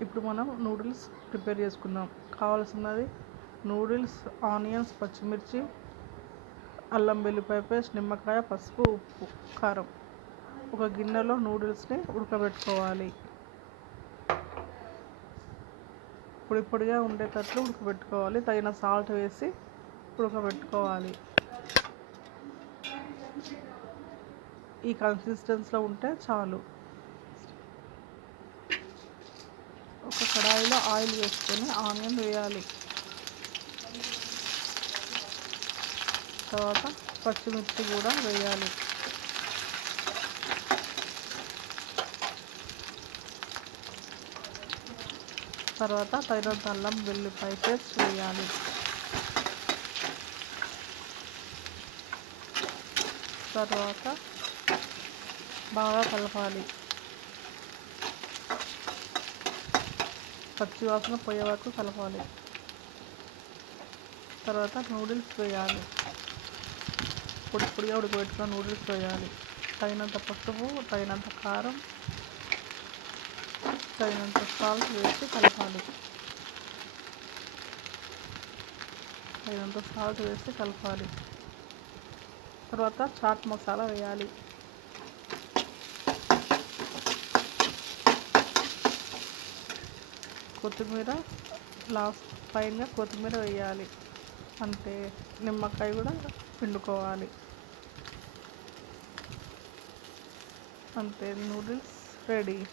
ఇప్పుడు మనం noodles prepare చేసుకుందాం. కావాల్సినది నూడిల్స్, ఆనియన్స్, పచ్చిమిర్చి, అల్లం వెల్లిపాయ పేస్ట్, నిమ్మకాయ, పసుపు, ఉప్పు, కారం. ఒక గిన్నెలో నూడిల్స్ని ఉడకబెట్టుకోవాలి. పొడి పొడిగా ఉండేటట్లు ఉడకబెట్టుకోవాలి. తగిన సాల్ట్ వేసి ఉడకబెట్టుకోవాలి. ఈ కన్సిస్టెన్సీలో ఉంటే చాలు. ఒక కడాయిలో ఆయిల్ వేసుకొని ఆనియన్ వేయాలి. తర్వాత పచ్చిమిర్చి కూడా వేయాలి. తర్వాత తగినంత అల్లం వెల్లిపాయ పేస్ట్ వేయాలి. తర్వాత బాగా కలపాలి. పచ్చి వాసన పోయే వరకు కలపాలి. తర్వాత నూడిల్స్ వేయాలి. పొడి పొడిగా ఉడకబెట్టుకున్న నూడిల్స్ వేయాలి. తగినంత పసుపు, తగినంత కారం, తగినంత సాల్ట్ వేసి కలపాలి. తర్వాత చాట్ మసాలా వేయాలి. కొత్తిమీర పైన కొత్తిమీర వేయాలి. అంటే నిమ్మకాయ కూడా పిండుకోవాలి. అంతే, నూడిల్స్ రెడీ.